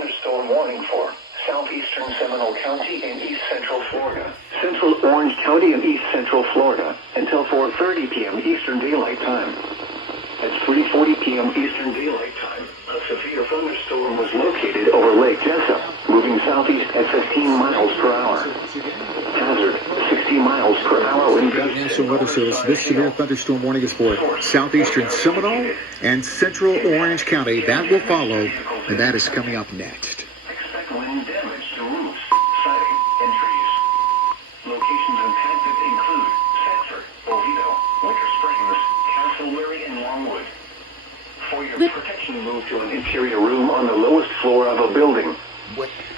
thunderstorm warning for southeastern Seminole County and east central Florida. Central Orange County and east central Florida until 4:30 p.m. Eastern Daylight Time. At 3:40 p.m. Eastern Daylight Time, a severe thunderstorm was located over Lake Jessup, moving southeast at 15 miles per hour. Hazard, 60 miles per hour wind gusts. National Weather Service, this severe thunderstorm warning is for southeastern Seminole and central Orange County. That will follow, and that is coming up next. Expect wind damage to roofs, siding, and trees. Locations impacted include Sanford, Oviedo, Winter Springs, Castleberry, and Longwood. For your protection, move to an interior room on the lowest floor of a building.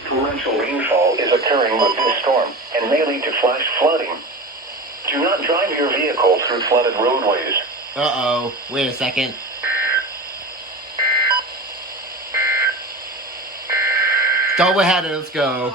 Torrential rainfall is occurring with this storm and may lead to flash flooding. Do not drive your vehicle through flooded roadways. Uh-oh. Wait a second. Double header, let's go.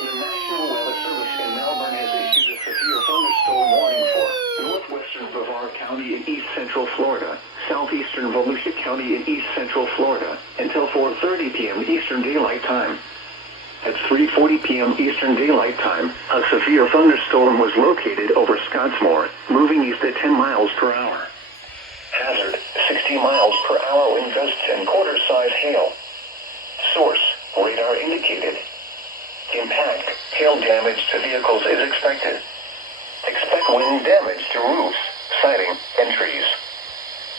The National Weather Service in Melbourne has issued a severe thunderstorm warning for northwestern Brevard County in east central Florida, southeastern Volusia County in east central Florida, until 4:30 p.m. Eastern Daylight Time. At 3:40 p.m. Eastern Daylight Time, a severe thunderstorm was located over Scottsmore, moving east at 10 miles per hour. Hazard, 60 miles per hour wind gusts and quarter-size hail. Source, radar indicated. Impact, hail damage to vehicles is expected. Expect wind damage to roofs, siding, and trees.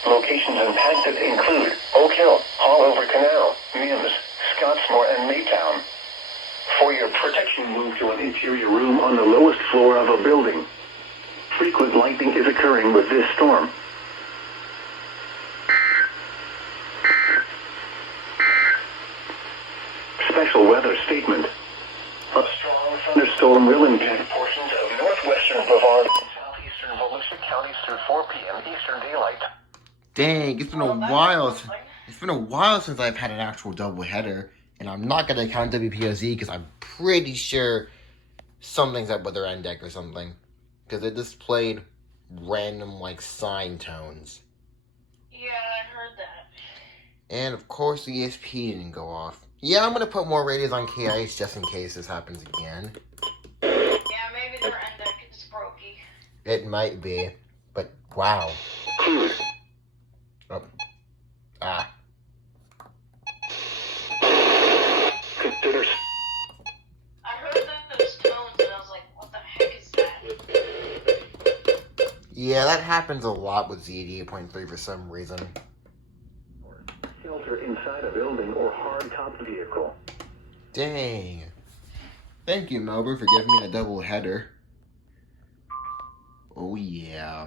Locations impacted include Oak Hill, Haulover Canal, Mims, Scottsmore, and Maytown. For your protection, move to an interior room on the lowest floor of a building. Frequent lightning is occurring with this storm. Special weather statement. A strong thunderstorm will impact portions of northwestern Brevard and southeastern Volusia counties through 4 p.m. Eastern Daylight. Dang, it's been a while. It's been a while since I've had an actual doubleheader, and I'm not gonna count WPOZ because I'm pretty sure something's up with their end deck or something, because it displayed random like sine tones. Yeah, I heard that. And of course the ESP didn't go off. Yeah, I'm gonna put more radios on KIH just in case this happens again. Yeah, maybe their end deck is brokey. It might be, but wow. Oh. Ah. Consider. I heard those tones and I was like, what the heck is that? Yeah, that happens a lot with ZD.3 for some reason. Shelter inside a building or hard-topped vehicle. Dang. Thank you, Melbourne, for giving me a double header. Oh, yeah.